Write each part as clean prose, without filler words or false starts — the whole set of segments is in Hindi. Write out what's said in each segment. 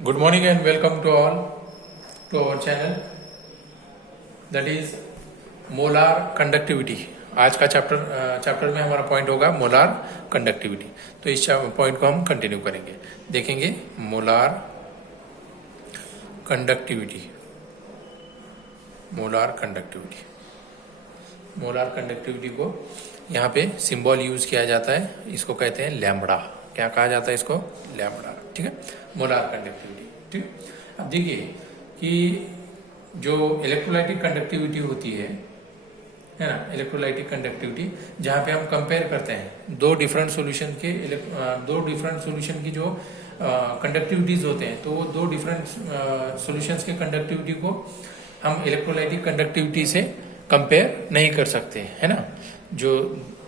Good morning and welcome to all to our channel that is molar conductivity. आज का चैप्टर में हमारा पॉइंट होगा मोलार कंडक्टिविटी। तो इस पॉइंट को हम कंटिन्यू करेंगे, देखेंगे मोलार कंडक्टिविटी। मोलार कंडक्टिविटी को यहाँ पे सिंबल यूज किया जाता है, इसको कहते हैं लैम्बडा। क्या कहा जाता है इसको? लैम्बडा। ठीक है, मोलार कंडक्टिविटी। ठीक है, अब देखिए कि जो इलेक्ट्रोलाइटिक कंडक्टिविटी होती है ना, इलेक्ट्रोलाइटिक कंडक्टिविटी जहाँ पे हम कंपेयर करते हैं दो डिफरेंट सॉल्यूशन की जो कंडक्टिविटीज होते हैं, तो वो दो डिफरेंट सॉल्यूशंस के कंडक्टिविटी को हम इलेक्ट्रोलाइटिक कंडक्टिविटी से कंपेयर नहीं कर सकते, है ना। जो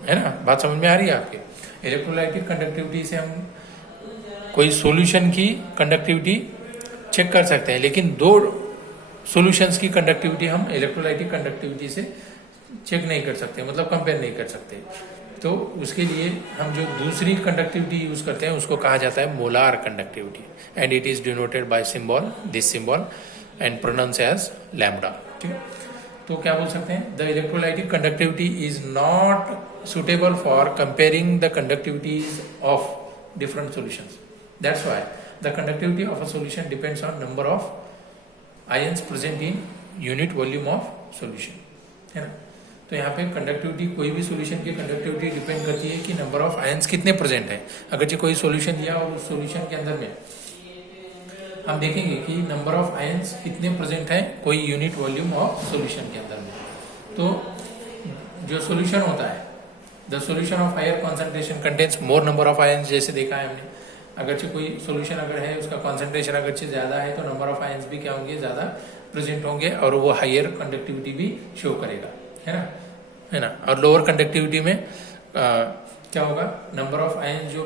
है ना, बात समझ में आ रही है आपके? इलेक्ट्रोलाइटिक कंडक्टिविटी से हम कोई सॉल्यूशन की कंडक्टिविटी चेक कर सकते हैं, लेकिन दो सॉल्यूशंस की कंडक्टिविटी हम इलेक्ट्रोलाइटिक कंडक्टिविटी से चेक नहीं कर सकते, मतलब कंपेयर नहीं कर सकते। तो उसके लिए हम जो दूसरी कंडक्टिविटी यूज करते हैं उसको कहा जाता है molar conductivity, and it is denoted by symbol, this symbol, and pronounce as lambda. ठीक है, तो क्या बोल सकते हैं? The electrolytic conductivity is not suitable for comparing the conductivities of different solutions. That's why the conductivity of a solution depends on number of ions present in unit volume of solution, है ना। तो यहाँ पे कंडक्टिविटी, कोई भी सॉल्यूशन की कंडक्टिविटी डिपेंड करती है कि नंबर ऑफ आयंस कितने प्रेजेंट है। अगर जो कोई सॉल्यूशन दिया और उस सॉल्यूशन के अंदर में हम देखेंगे कि नंबर ऑफ आयंस कितने प्रेजेंट है कोई यूनिट वॉल्यूम ऑफ सॉल्यूशन के अंदर में, तो जो सॉल्यूशन होता है, the solution of higher concentration contains more number of ions, जैसे देखा है हमने। अगरचे कोई सॉल्यूशन अगर है, उसका कॉन्सेंट्रेशन अगरचे ज्यादा है, तो नंबर ऑफ आयंस भी क्या होंगे? ज्यादा प्रेजेंट होंगे, और वो हायर कंडक्टिविटी भी शो करेगा, है ना। और लोअर कंडक्टिविटी में क्या होगा? नंबर ऑफ आयंस जो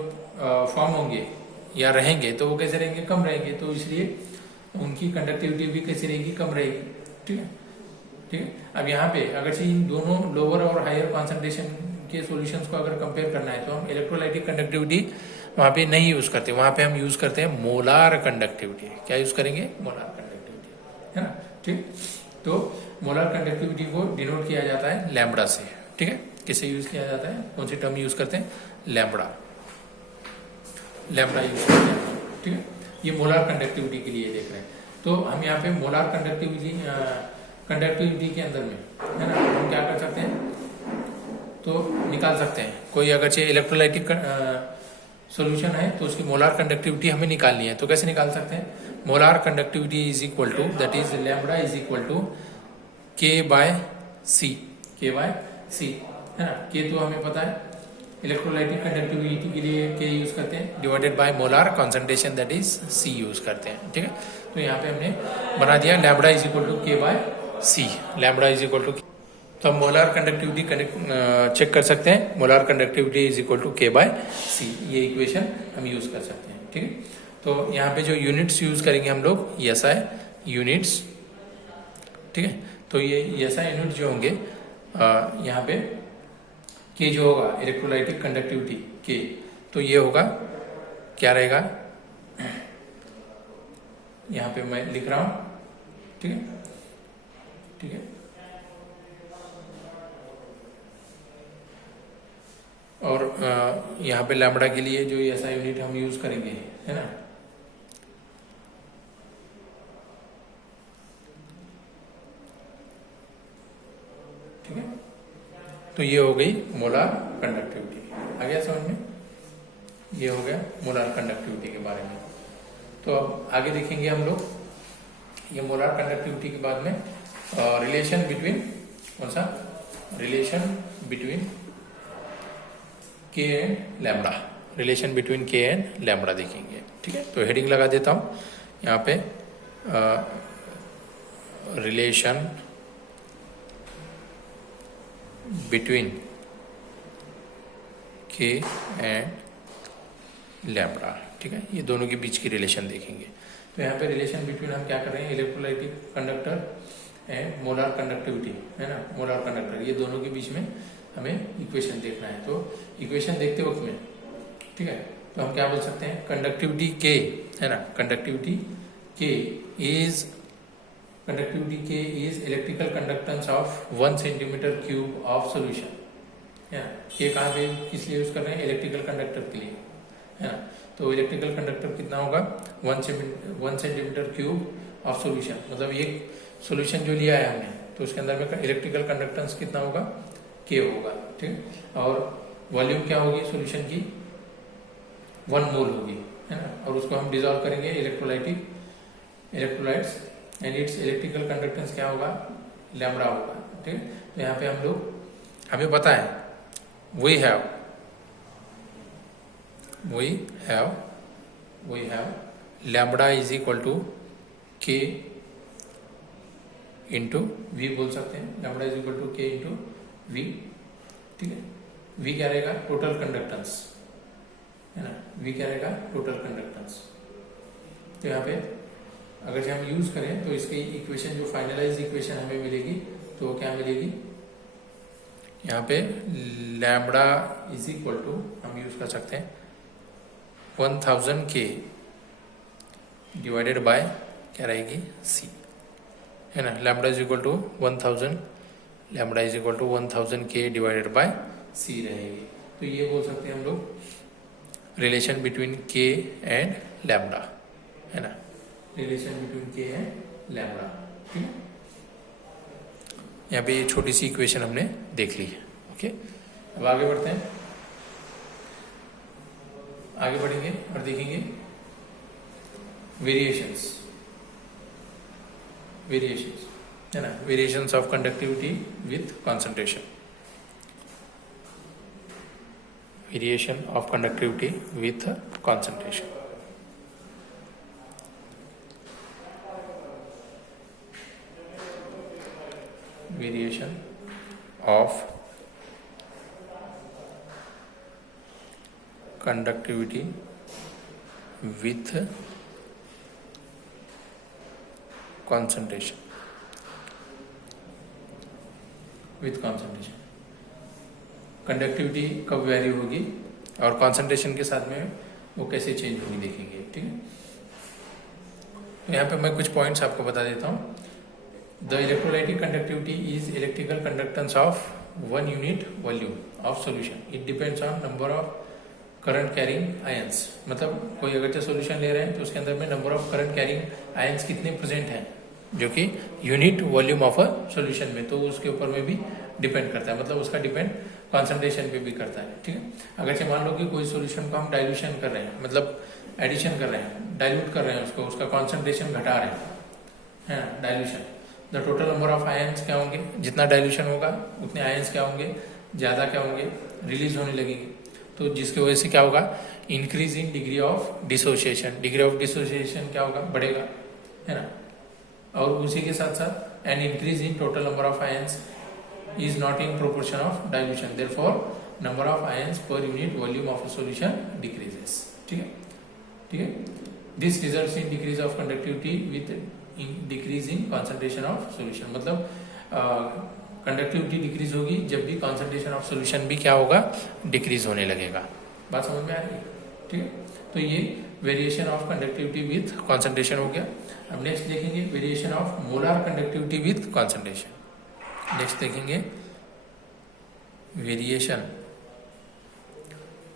फॉर्म होंगे या रहेंगे, तो वो कैसे रहेंगे? कम रहेंगे, तो इसलिए उनकी कंडक्टिविटी भी कैसी रहेगी? कम रहेगी। ठीक है, ठीक है। अब यहाँ पे अगर इन दोनों लोअर और हायर कॉन्सेंट्रेशन के सॉल्यूशंस को अगर कंपेयर करना है, तो हम इलेक्ट्रोलाइटिक कंडक्टिविटी वहां पे नहीं यूज करते, वहां पे हम यूज करते हैं मोलार कंडक्टिविटी। क्या यूज करेंगे? मोलार कंडक्टिविटी, है ना। ठीक, तो मोलार कंडक्टिविटी को डिनोट किया जाता है लैम्बडा से। ठीक है, किसे यूज किया जाता है? कौन सी टर्म यूज करते हैं? लैम्बडा। लैम्बडा यूज करते हैं। ठीक है, ये मोलार कंडक्टिविटी के लिए देख रहे हैं। तो हम यहाँ पे मोलार कंडक्टिविटी के अंदर में, है ना, हम क्या कर सकते हैं? तो निकाल सकते हैं कोई अगर चाहिए इलेक्ट्रोलाइटिक सॉल्यूशन है, तो उसकी मोलार कंडक्टिविटी हमें निकालनी है। तो कैसे निकाल सकते हैं? Molar conductivity is equal to, that is lambda is equal to k by c. K by सी, है ना। के तो हमें पता है, इलेक्ट्रोलाइटिक कंडक्टिविटी के लिए के यूज करते हैं, divided by molar concentration, that is c use करते हैं। ठीक है, तो यहाँ पे हमने बना दिया lambda is equal to k by c. Lambda is equal to, तो हम मोलार कंडक्टिविटी चेक कर सकते हैं। Molar conductivity is equal to k by c, ये इक्वेशन हम यूज कर सकते हैं। ठीक है, तो यहाँ पे जो यूनिट्स यूज करेंगे हम लोग, एसआई यूनिट्स। ठीक है, तो ये एसआई यूनिट जो होंगे यहाँ पे के जो होगा इलेक्ट्रोलाइटिक कंडक्टिविटी के, तो ये होगा, क्या रहेगा? यहाँ पे मैं लिख रहा हूं। ठीक है, ठीक है, और यहाँ पे लैम्बडा के लिए जो ऐसा यूनिट हम यूज करेंगे, है ना, ठीक है। तो ये हो गई मोलार कंडक्टिविटी। आ गया समझ में? ये हो गया मोलार कंडक्टिविटी के बारे में। तो अब आगे देखेंगे हम लोग ये मोलार कंडक्टिविटी के बाद में रिलेशन बिटवीन, कौन सा? रिलेशन बिटवीन के एंड लैम्बडा। रिलेशन बिटवीन के एंड लैम्बडा देखेंगे। ठीक है, तो हेडिंग लगा देता हूं यहाँ पे, रिलेशन बिटवीन के एंड लैम्बडा। ठीक है, ये दोनों के बीच की रिलेशन देखेंगे। तो यहाँ पे रिलेशन बिटवीन हम क्या कर रहे हैं? Electrolytic conductor and molar conductivity, है ना, मोलार कंडक्टर, ये दोनों के बीच में हमें इक्वेशन देखना है। तो इक्वेशन देखते वक्त में, ठीक है, तो हम क्या बोल सकते हैं, कंडक्टिविटी के, है ना, कंडक्टिविटी के is electrical conductance of 1 centimetre cube of solution, है ना। ये कहाँ पे किस लिए यूज कर रहे हैं, इलेक्ट्रिकल कंडक्टर के लिए, है ना। तो इलेक्ट्रिकल कंडक्टर कितना होगा, 1 सेंटीमीटर क्यूब ऑफ सोल्यूशन, मतलब ये सोल्यूशन जो लिया है हमने, तो उसके अंदर में इलेक्ट्रिकल कंडक्टेंस कितना होगा, के होगा, ठीक। और वॉल्यूम क्या होगी सोल्यूशन की, 1 मोल होगी, है ना। और उसको हम डिजोल्व करेंगे electrolytes and it's electrical conductance क्या होगा, लैम्बडा होगा, ठीक। तो यहाँ पे हम लोग, हमें पता है we have lambda is equal to k into v बोल सकते हैं, lambda is equal to k into v, ठीक है। वी क्या रहेगा, टोटल कंडक्टेंस, है ना, वी क्या रहेगा, टोटल कंडक्टेंस। तो यहाँ पे अगर से हम यूज करें तो इसकी इक्वेशन जो फाइनलाइज इक्वेशन हमें मिलेगी, तो क्या मिलेगी, यहाँ पे लैम्बडा इज इक्वल टू हम यूज कर सकते हैं 1000 के डिवाइडेड बाय क्या रहेगी, सी, है ना। लैम्बडा इज इक्वल टू 1000 के डिवाइडेड बाय सी रहेगी। तो ये बोल सकते हैं हम लोग रिलेशन बिटवीन के एंड लैम्बडा, है ना, रिलेशन बिटवीन के एंड लैम्बडा, ठीक है। यहाँ पे ये छोटी सी इक्वेशन हमने देख ली है, ओके। अब आगे बढ़ते हैं, आगे बढ़ेंगे और देखेंगे वेरिएशंस, है ना, variations of conductivity with concentration, variation of conductivity with concentration. Variation of conductivity with concentration, conductivity कब वैरी होगी और कॉन्सेंट्रेशन के साथ में वो कैसे चेंज होगी देखेंगे, ठीक है। तो यहाँ पे मैं कुछ पॉइंट्स आपको बता देता हूँ। The electrolytic conductivity is electrical conductance of 1 unit volume of solution. It depends on number of current carrying ions. मतलब कोई अगर जो सोल्यूशन ले रहे हैं तो उसके अंदर में number of current carrying ions कितने प्रेजेंट हैं, जो कि unit volume of a solution में, तो उसके ऊपर में भी डिपेंड करता है, मतलब उसका डिपेंड कॉन्सेंट्रेशन पे भी करता है, ठीक है। अगर से मान लो कि कोई सोल्यूशन को हम डाइल्यूशन कर रहे हैं, मतलब एडिशन कर रहे हैं, डाइल्यूट कर रहे हैं उसको, उसका कॉन्सेंट्रेशन घटा रहे हैं, है ना, dilution. The total number of ions क्या होंगे, जितना डाइल्यूशन होगा उतने आयंस क्या होंगे, ज्यादा क्या होंगे, रिलीज होने लगेंगे। तो जिसकी वजह से क्या होगा, increase in degree of dissociation, degree of dissociation क्या होगा, बढ़ेगा, है ना। और उसी के साथ साथ an increase in total number of ions is not in proportion of dilution, therefore number of ions per unit volume of A solution decreases, ठीक है, ठीक है। This results in decrease of conductivity with decrease in concentration of solution, मतलब कंडक्टिविटी डिक्रीज होगी जब भी कॉन्सेंट्रेशन ऑफ सोल्यूशन भी क्या होगा, डिक्रीज होने लगेगा। बात समझ में आ रही है, ठीक है। तो ये variation of conductivity with concentration हो गया। अब नेक्स्ट देखेंगे variation of molar conductivity with concentration. Next देखेंगे variation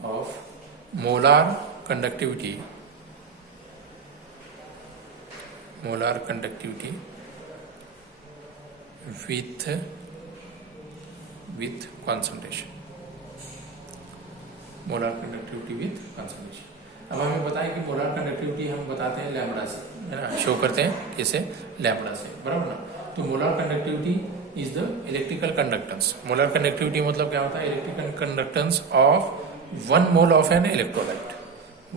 of molar conductivity with concentration, molar conductivity with concentration. अब हमें बताएं कि मोलार कंडक्टिविटी हम बताते हैं लैम्बडा से, है ना, शो करते हैं कैसे, लैम्बडा से, बराबर ना। तो molar conductivity is the electrical conductance. Molar conductivity मतलब क्या होता है, electrical conductance of 1 mole of an electrolyte,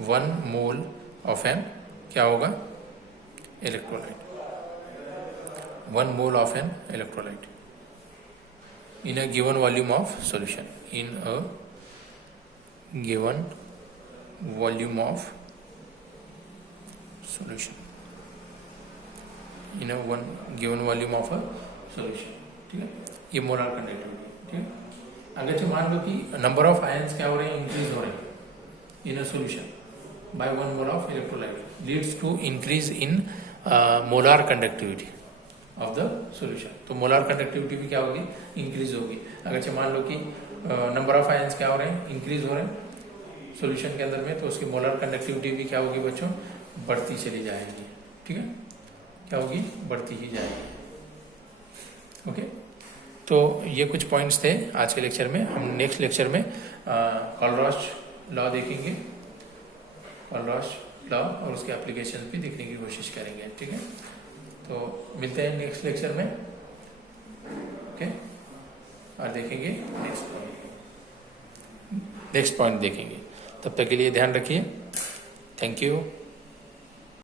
1 mole of an क्या होगा, electrolyte, 1 mole of an electrolyte in a given volume of solution, in a given volume of solution, in a given volume of a solution, ठीक है। ये मोलार कंडक्टिविटी, ठीक है। अगर मान लो कि नंबर ऑफ आयंस क्या हो रहे हैं, इंक्रीज हो रहे हैं इन a solution, by 1 mole of electrolyte leads to increase in molar conductivity of the solution. तो मोलार कंडक्टिविटी भी क्या होगी, इंक्रीज होगी. अगर मान लो कि नंबर ऑफ आयंस क्या हो रहे हैं, इंक्रीज हो रहे हैं सॉल्यूशन के अंदर में, तो उसकी मोलार कंडक्टिविटी भी क्या होगी बच्चों, बढ़ती चली जाएगी. ठीक है, क्या होगी, बढ़ती ही जाएगी. ओके, तो ये कुछ पॉइंट्स थे आज के लेक्चर में. हम नेक्स्ट लेक्चर में कॉलरॉश लॉ देखेंगे, कॉलरॉश लॉ और उसके एप्लीकेशन भी देखने की कोशिश करेंगे. ठीक है, तो मिलते हैं नेक्स्ट लेक्चर में. ओके, और देखेंगे नेक्स्ट पॉइंट देखेंगे. तब तक के लिए ध्यान रखिए. Thank you.